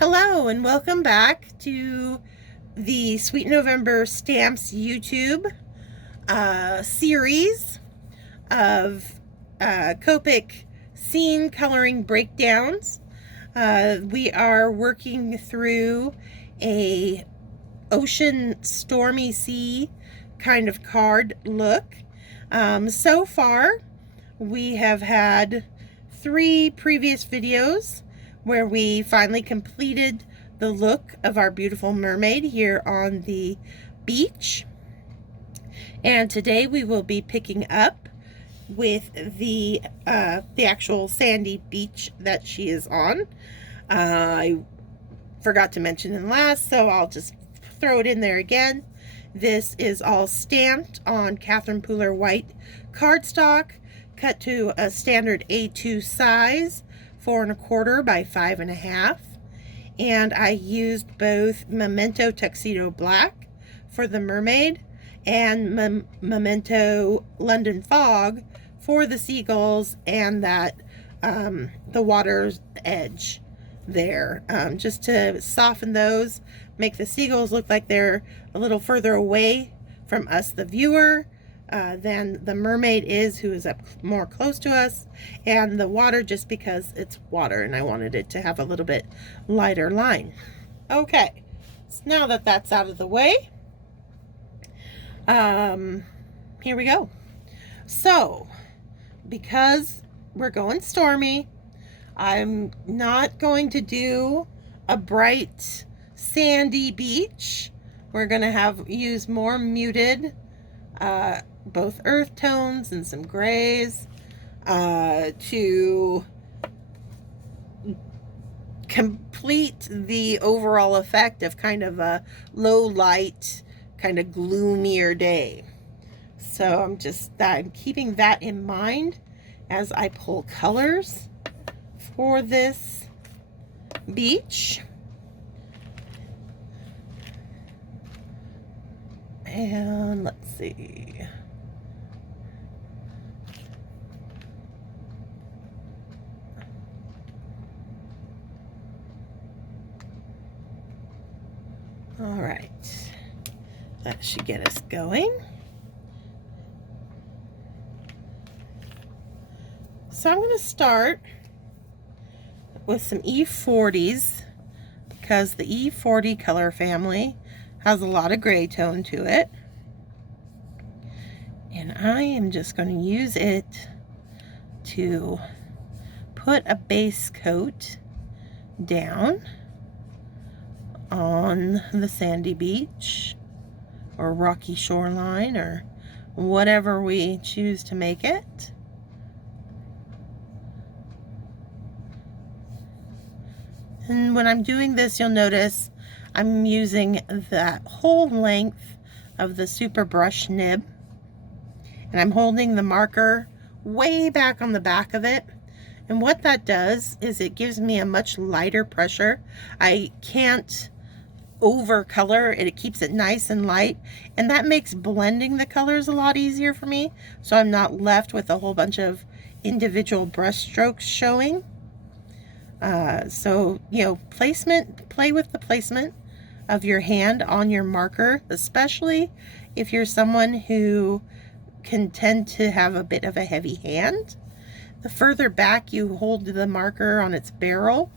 Hello and welcome back to the Sweet November Stamps YouTube series of Copic scene coloring breakdowns. We are working through a ocean stormy sea kind of card look. So far we have had 3 previous videos where we finally completed the look of our beautiful mermaid here on the beach. And today we will be picking up with the actual sandy beach that she is on. I forgot to mention in last, so I'll just throw it in there again. This is all stamped on Cathering white cardstock, cut to a standard A2 size, 4 1/4 by 5 1/2, and I used both Memento Tuxedo Black for the mermaid and Memento London Fog for the seagulls and that the water's edge there, just to soften those, make the seagulls look like they're a little further away from us, the viewer, than the mermaid is, who is up more close to us, and the water just because it's water and I wanted it to have a little bit lighter line. Okay, so now that that's out of the way, here we go. So because we're going stormy, I'm not going to do a bright sandy beach. We're gonna use more muted both earth tones and some grays to complete the overall effect of kind of a low light, kind of gloomier day. So I'm keeping that in mind as I pull colors for this beach. And let's see. All right, that should get us going. So I'm going to start with some E40s because the E40 color family has a lot of gray tone to it. And I am just going to use it to put a base coat down on the sandy beach or rocky shoreline or whatever we choose to make it. And when I'm doing this, you'll notice I'm using the whole length of the super brush nib, and I'm holding the marker way back on the back of it. And what that does is it gives me a much lighter pressure. I can't over color it. It keeps it nice and light, and that makes blending the colors a lot easier for me, so I'm not left with a whole bunch of individual brush strokes showing. So, you know, play with the placement of your hand on your marker, especially if you're someone who can tend to have a bit of a heavy hand. The further back you hold the marker on its barrel,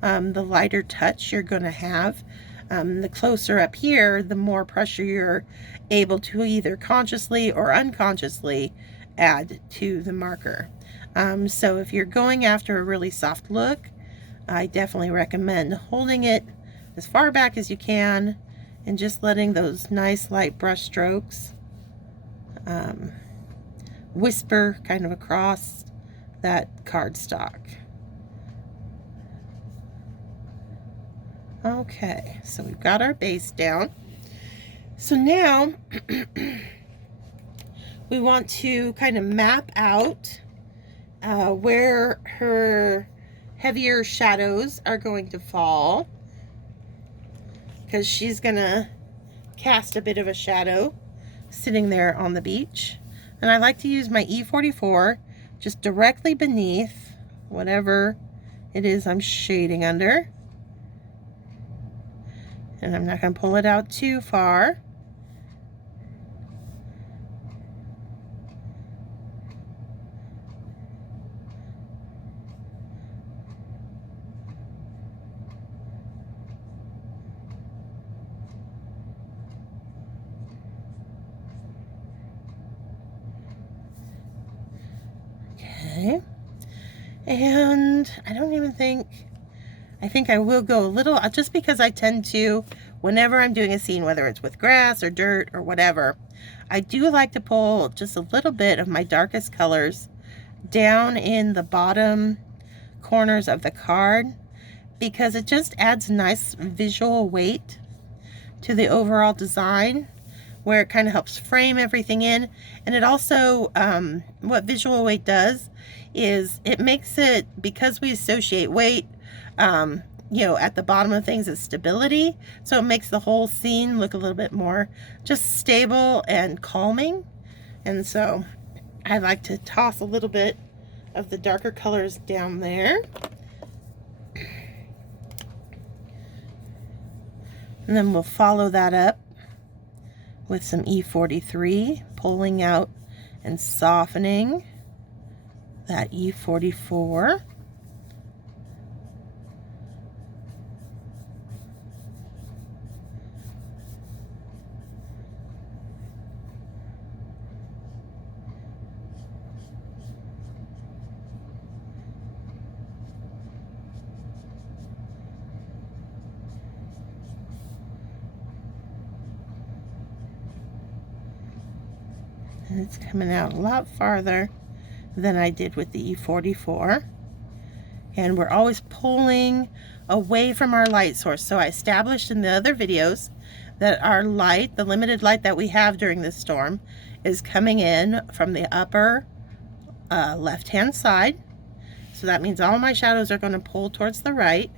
the lighter touch you're going to have. The closer up here, the more pressure you're able to either consciously or unconsciously add to the marker. So if you're going after a really soft look, I definitely recommend holding it as far back as you can and just letting those nice light brush strokes whisper kind of across that cardstock. Okay, so we've got our base down. So now we want to kind of map out where her heavier shadows are going to fall, because she's gonna cast a bit of a shadow sitting there on the beach. And I like to use my E44 just directly beneath whatever it is I'm shading under. And I'm not going to pull it out too far. Okay. And I think I will go a little, just because I tend to, whenever I'm doing a scene, whether it's with grass or dirt or whatever, I do like to pull just a little bit of my darkest colors down in the bottom corners of the card, because it just adds nice visual weight to the overall design, where it kind of helps frame everything in. And it also, what visual weight does is it makes it, because we associate weight, you know, at the bottom of things is stability. So it makes the whole scene look a little bit more just stable and calming. And so I like to toss a little bit of the darker colors down there. And then we'll follow that up with some E43, pulling out and softening that E44. And it's coming out a lot farther than I did with the E44. And we're always pulling away from our light source. So I established in the other videos that our light, the limited light that we have during this storm, is coming in from the upper left-hand side. So that means all my shadows are going to pull towards the right.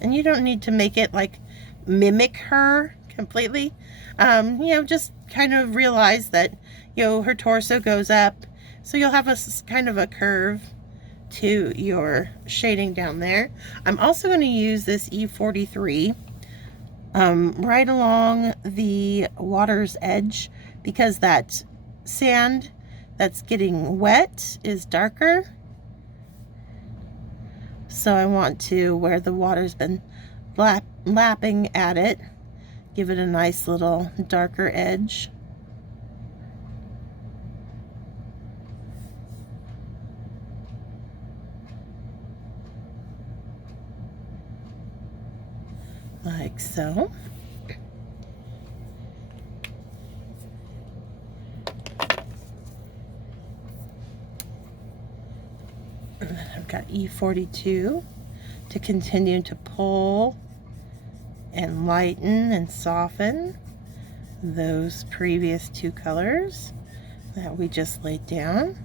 And you don't need to make it like mimic her completely. You know, just kind of realize that, you know, her torso goes up. So you'll have a kind of a curve to your shading down there. I'm also going to use this E43 right along the water's edge, because that sand that's getting wet is darker. So I want to, where the water's been lapping at it, give it a nice little darker edge. Like so. And then I've got E42 to continue to pull and lighten and soften those previous two colors that we just laid down.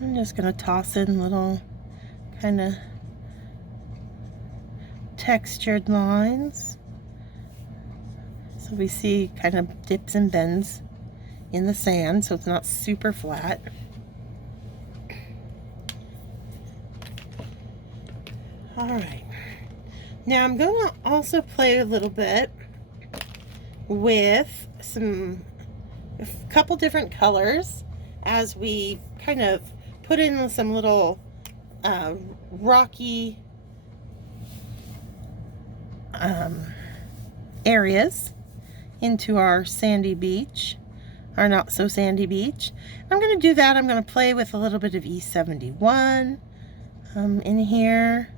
I'm just going to toss in little kind of textured lines, so we see kind of dips and bends in the sand, so it's not super flat. Alright, now I'm going to also play a little bit with a couple different colors as we kind of put in some little rocky areas into our sandy beach, or not so sandy beach. I'm going to do that. I'm going to play with a little bit of E71 in here.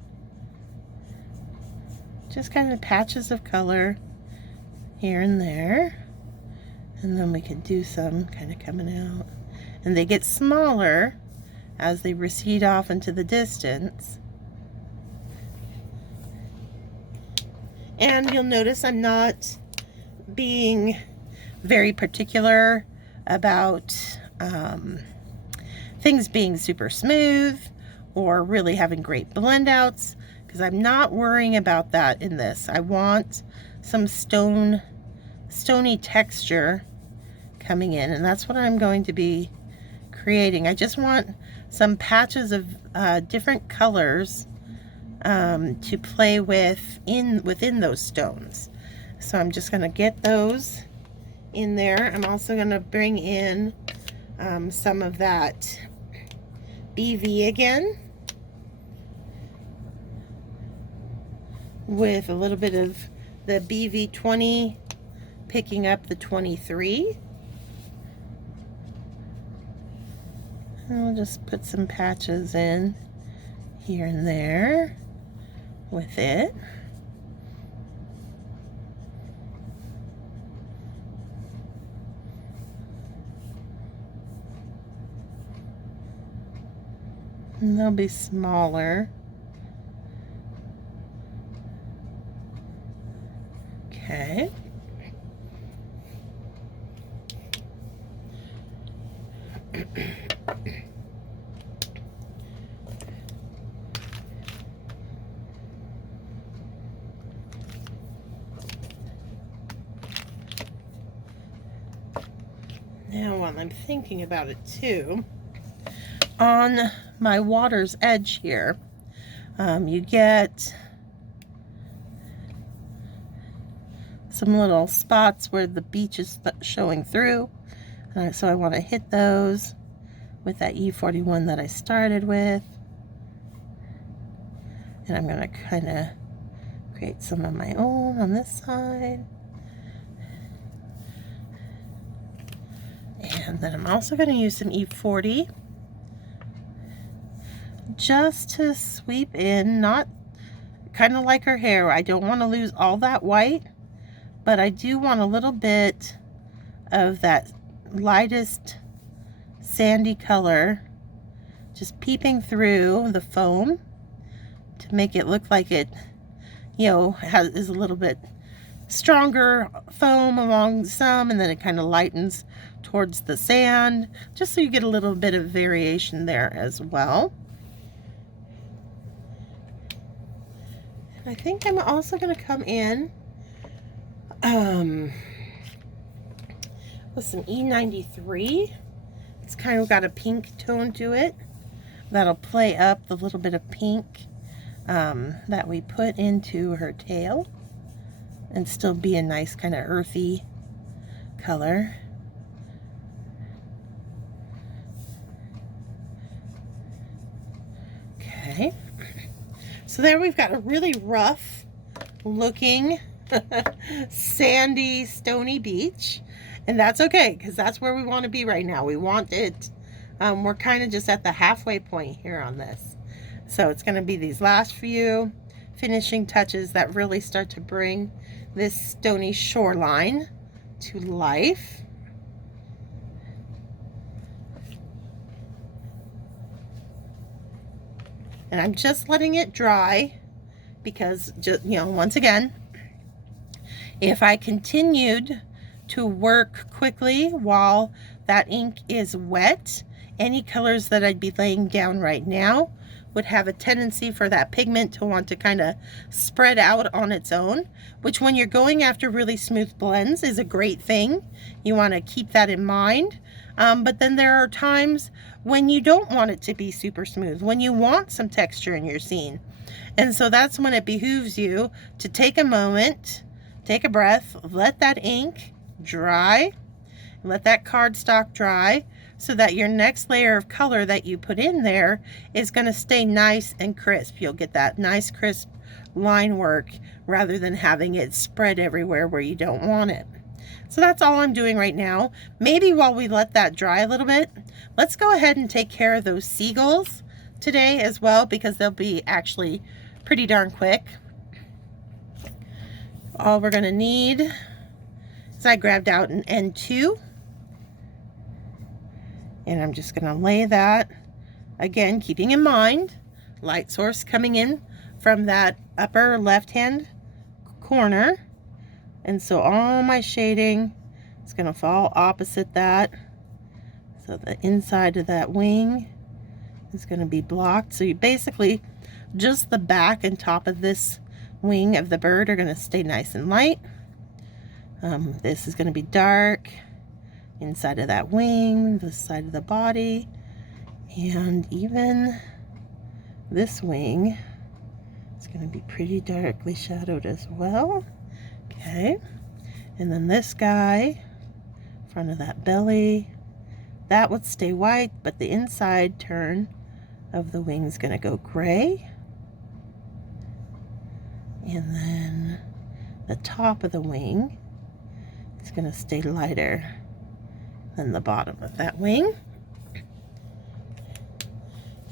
Just kind of patches of color here and there. And then we can do some kind of coming out. And they get smaller as they recede off into the distance. And you'll notice I'm not being very particular about things being super smooth or really having great blend outs, because I'm not worrying about that in this. I want some stony texture coming in, and that's what I'm going to be creating. I just want some patches of different colors to play with within those stones. So I'm just going to get those in there. I'm also going to bring in some of that BV again, with a little bit of the BV 20 picking up the 23. I'll just put some patches in here and there with it. And they'll be smaller. Okay. Now, while I'm thinking about it too, on my water's edge here, you get some little spots where the beach is showing through. So I want to hit those with that E41 that I started with. And I'm going to kind of create some of my own on this side. And then I'm also going to use some E40 just to sweep in, not kind of like her hair. I don't want to lose all that white, but I do want a little bit of that lightest sandy color just peeping through the foam to make it look like it, you know, is a little bit stronger foam along some, and then it kind of lightens towards the sand, just so you get a little bit of variation there as well. I think I'm also going to come in with some E93. It's kind of got a pink tone to it. That'll play up the little bit of pink that we put into her tail and still be a nice kind of earthy color. Okay. So there we've got a really rough looking sandy, stony beach. And that's okay, because that's where we want to be right now. We want it, we're kind of just at the halfway point here on this. So it's going to be these last few finishing touches that really start to bring this stony shoreline to life. And I'm just letting it dry because, just, you know, once again, if I continued to work quickly while that ink is wet, any colors that I'd be laying down right now would have a tendency for that pigment to want to kind of spread out on its own, which when you're going after really smooth blends is a great thing. You want to keep that in mind. But then there are times when you don't want it to be super smooth, when you want some texture in your scene. And so that's when it behooves you to take a moment, take a breath, let that ink dry, let that cardstock dry, so that your next layer of color that you put in there is going to stay nice and crisp. You'll get that nice crisp line work rather than having it spread everywhere where you don't want it. So that's all I'm doing right now. Maybe while we let that dry a little bit, let's go ahead and take care of those seagulls today as well, because they'll be actually pretty darn quick. All we're going to need is, I grabbed out an N2, and I'm just going to lay that, again, keeping in mind light source coming in from that upper left hand corner. And so all my shading is going to fall opposite that. So the inside of that wing is going to be blocked. So you basically, just the back and top of this wing of the bird are going to stay nice and light. This is going to be dark inside of that wing, this side of the body, and even this wing is going to be pretty darkly shadowed as well. Okay, and then this guy, front of that belly, that would stay white, but the inside turn of the wing is going to go gray. And then the top of the wing is going to stay lighter than the bottom of that wing.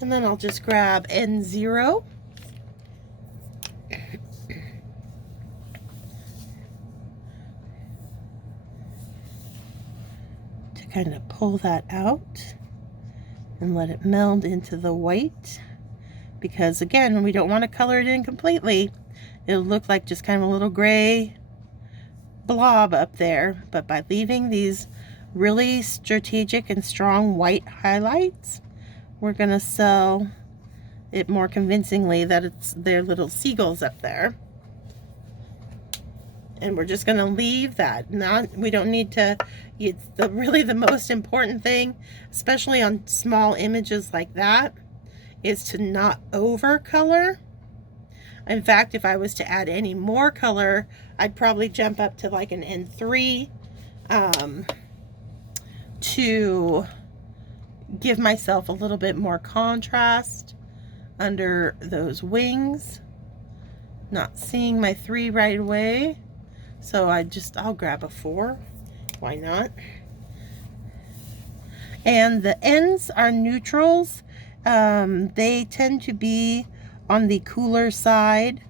And then I'll just grab N0. To kind of pull that out and let it meld into the white. Because again, we don't want to color it in completely. It'll look like just kind of a little gray blob up there, but by leaving these really strategic and strong white highlights, we're gonna sell it more convincingly that it's their little seagulls up there. And we're just gonna leave that. We don't need to, it's really the most important thing, especially on small images like that, is to not over color. In fact, if I was to add any more color, I'd probably jump up to like an N3 to give myself a little bit more contrast under those wings. Not seeing my 3 right away, so I'll grab a 4. Why not? And the ends are neutrals. They tend to be on the cooler side,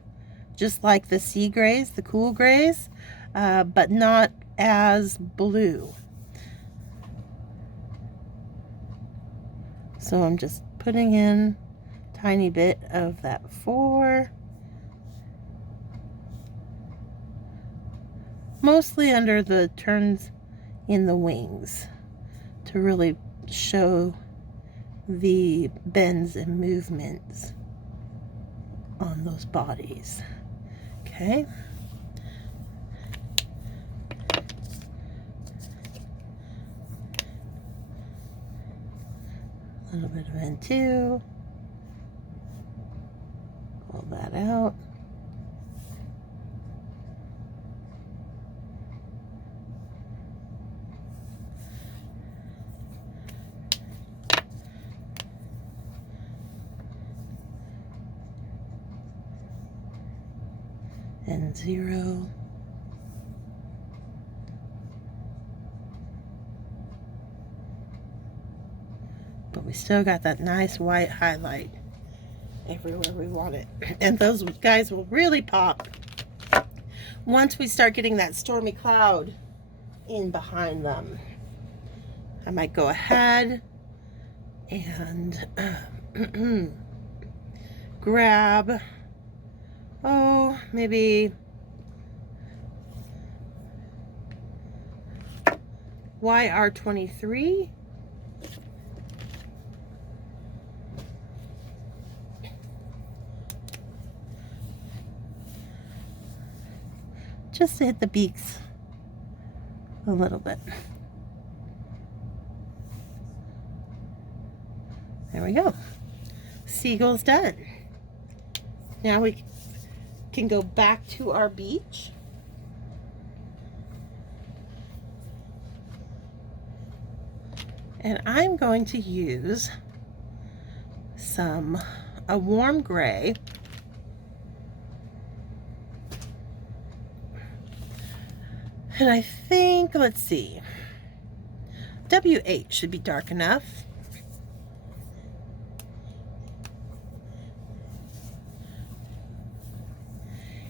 just like the sea grays, the cool grays, but not as blue. So I'm just putting in a tiny bit of that 4, mostly under the turns in the wings to really show the bends and movements on those bodies. Okay. A little bit of N2. Pull that out. N0. But we still got that nice white highlight everywhere we want it. And those guys will really pop once we start getting that stormy cloud in behind them. I might go ahead and grab, maybe YR23. Just to hit the beaks a little bit. There we go. Seagulls done. Now we can go back to our beach. And I'm going to use a warm gray. And I think, let's see, WH should be dark enough.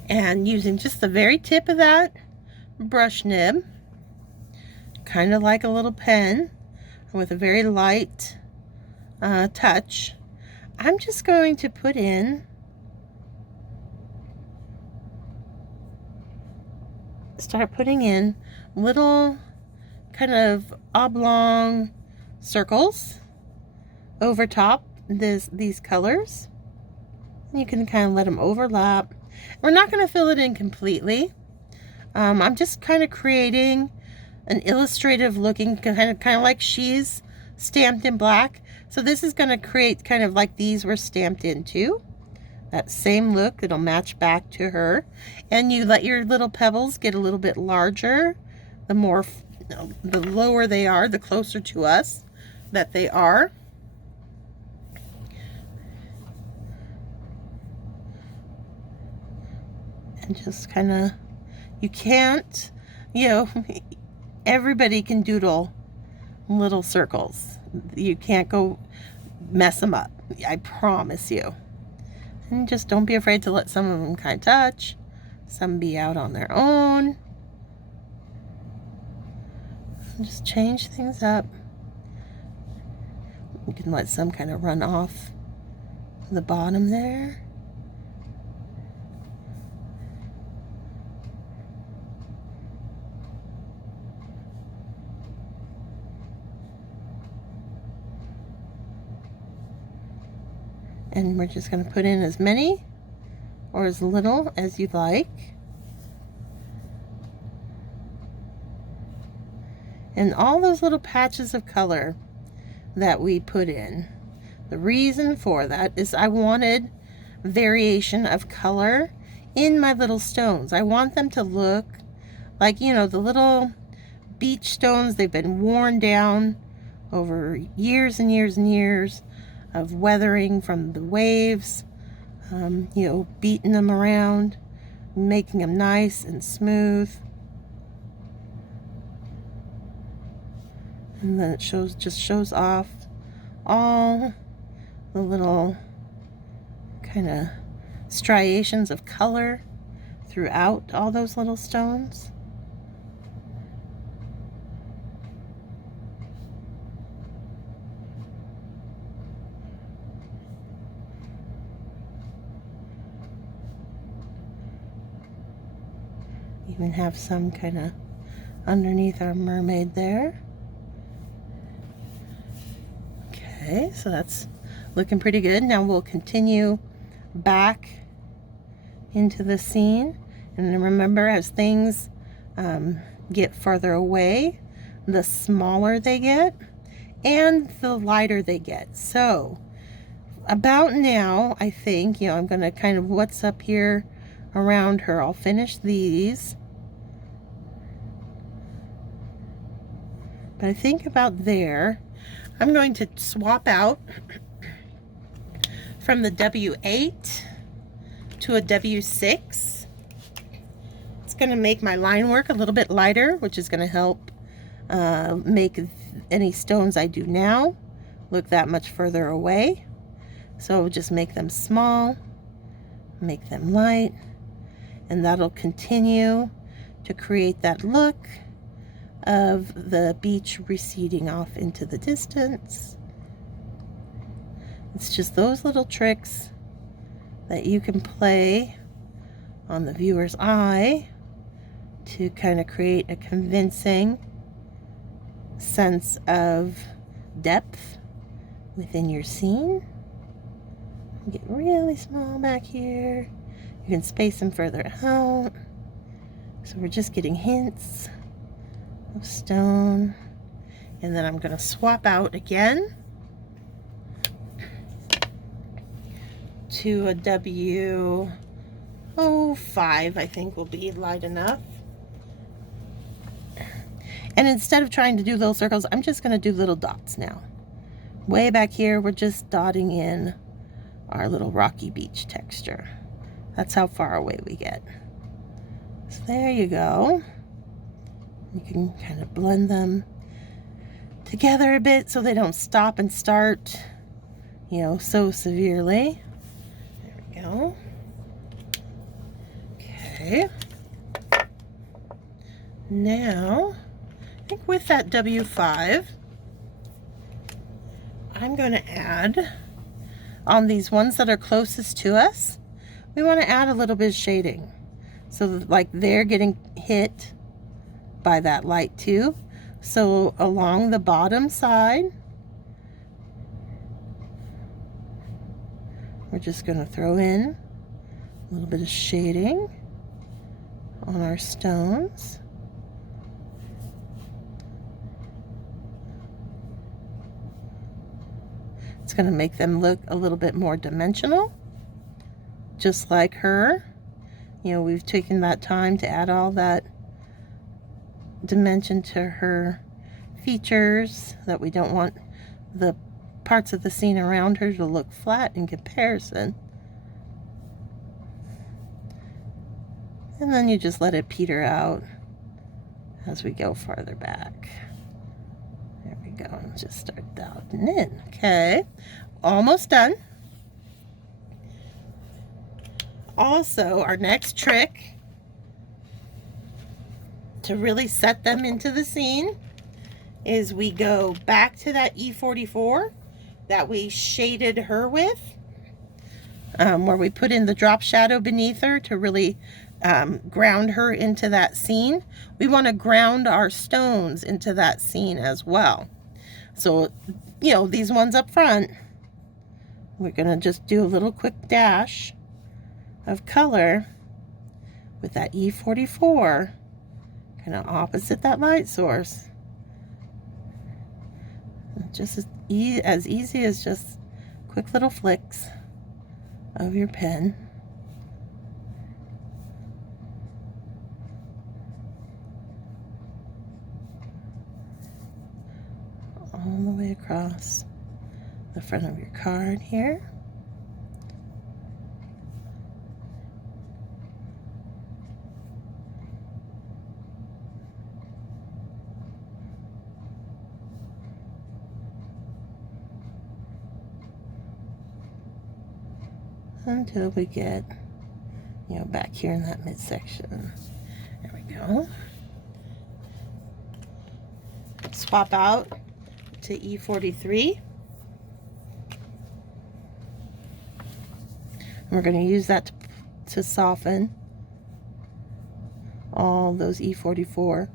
And using just the very tip of that brush nib, kind of like a little pen with a very light touch, I'm just going to put in little kind of oblong circles over top, these colors. You can kind of let them overlap. We're not going to fill it in completely. I'm just kind of creating an illustrative looking, kind of like she's stamped in black. So this is going to create kind of like these were stamped into. That same look, it'll match back to her. And you let your little pebbles get a little bit larger. The more, the lower they are, the closer to us that they are. And just kind of, you can't, you know, everybody can doodle little circles. You can't go mess them up, I promise you. And just don't be afraid to let some of them kind of touch, some be out on their own. Just change things up. You can let some kind of run off the bottom there. And we're just going to put in as many or as little as you'd like. And all those little patches of color that we put in, the reason for that is I wanted variation of color in my little stones. I want them to look like, you know, the little beach stones. They've been worn down over years and years and years of weathering from the waves, you know, beating them around, making them nice and smooth. And then it just shows off all the little kind of striations of color throughout all those little stones. Even have some kind of underneath our mermaid there. Okay, so that's looking pretty good. Now we'll continue back into the scene. And remember, as things get farther away, the smaller they get and the lighter they get. So about now, I think, you know, I'm going to kind of what's up here around her. I'll finish these. But I think about there, I'm going to swap out from the W8 to a W6. It's going to make my line work a little bit lighter, which is going to help make any stones I do now look that much further away. So just make them small, make them light, and that'll continue to create that look of the beach receding off into the distance. It's just those little tricks that you can play on the viewer's eye to kind of create a convincing sense of depth within your scene. Get really small back here. You can space them further out. So we're just getting hints of stone. And then I'm going to swap out again to a W05, I think will be light enough. And instead of trying to do little circles, I'm just going to do little dots now. Way back here, we're just dotting in our little rocky beach texture. That's how far away we get. So there you go. You can kind of blend them together a bit so they don't stop and start, you know, so severely. There we go. Okay. Now, I think with that W5, I'm going to add on these ones that are closest to us, we want to add a little bit of shading. So that, like, they're getting hit by that light too. So along the bottom side, just going to throw in a little bit of shading on our stones. It's going to make them look a little bit more dimensional, just like her. You know, we've taken that time to add all that dimension to her features, that we don't want the parts of the scene around her to look flat in comparison. And then you just let it peter out as we go farther back. There we go, and just start dialing in. Okay, almost done. Also, our next trick to really set them into the scene is we go back to that E44 that we shaded her with, where we put in the drop shadow beneath her to really ground her into that scene. We want to ground our stones into that scene as well. So, you know, these ones up front, we're going to just do a little quick dash of color with that E44, kind of opposite that light source. Just as easy as just quick little flicks of your pen. All the way across the front of your card here. Until we get, you know, back here in that midsection. There we go. Swap out to E43. And we're going to use that to soften all those E44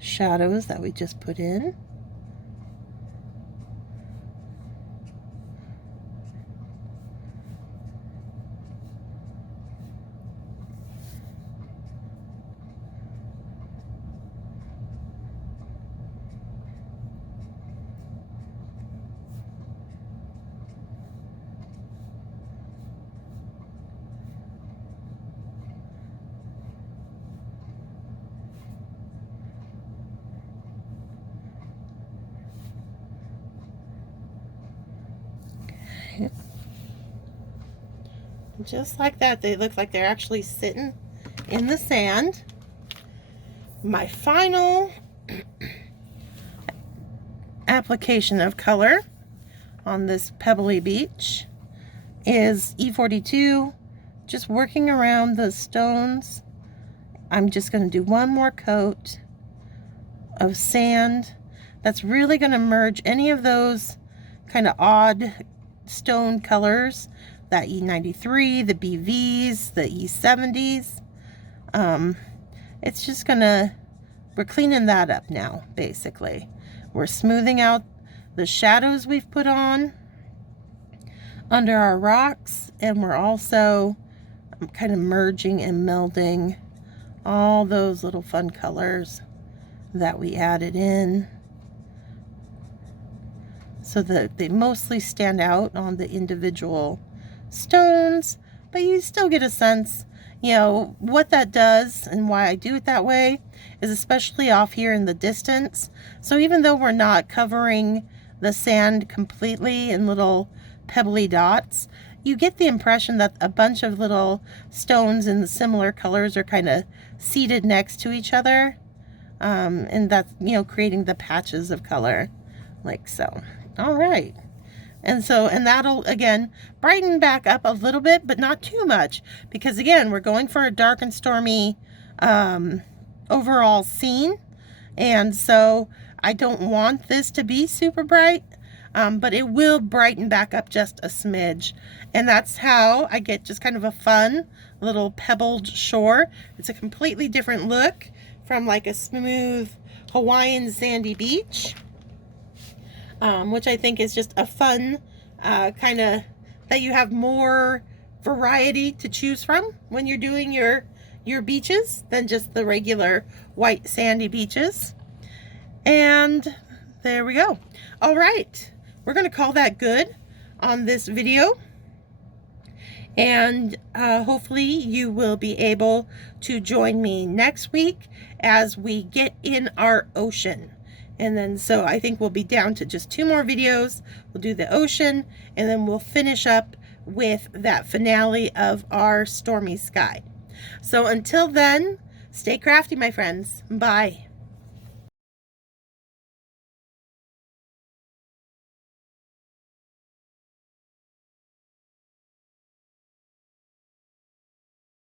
shadows that we just put in. Just like that, they look like they're actually sitting in the sand. My final application of color on this pebbly beach is E42, just working around the stones. I'm just going to do one more coat of sand. That's really going to merge any of those kind of odd stone colors, that E93, the BVs, the E70s. It's just gonna, we're cleaning that up now, basically. We're smoothing out the shadows we've put on under our rocks, and we're also kind of merging and melding all those little fun colors that we added in, so that they mostly stand out on the individual stones, but you still get a sense, you know, what that does. And why I do it that way is especially off here in the distance. So even though we're not covering the sand completely in little pebbly dots, you get the impression that a bunch of little stones in similar colors are kind of seated next to each other, and that's, you know, creating the patches of color like so. All right. And that'll, again, brighten back up a little bit, but not too much. Because, again, we're going for a dark and stormy overall scene. And so I don't want this to be super bright, but it will brighten back up just a smidge. And that's how I get just kind of a fun little pebbled shore. It's a completely different look from like a smooth Hawaiian sandy beach. Which I think is just a fun kind of that you have more variety to choose from when you're doing your beaches than just the regular white sandy beaches. And there we go. All right, we're going to call that good on this video. And hopefully you will be able to join me next week as we get in our ocean. And then so I think we'll be down to just 2 more videos. We'll do the ocean, and then we'll finish up with that finale of our stormy sky. So until then, stay crafty, my friends. Bye.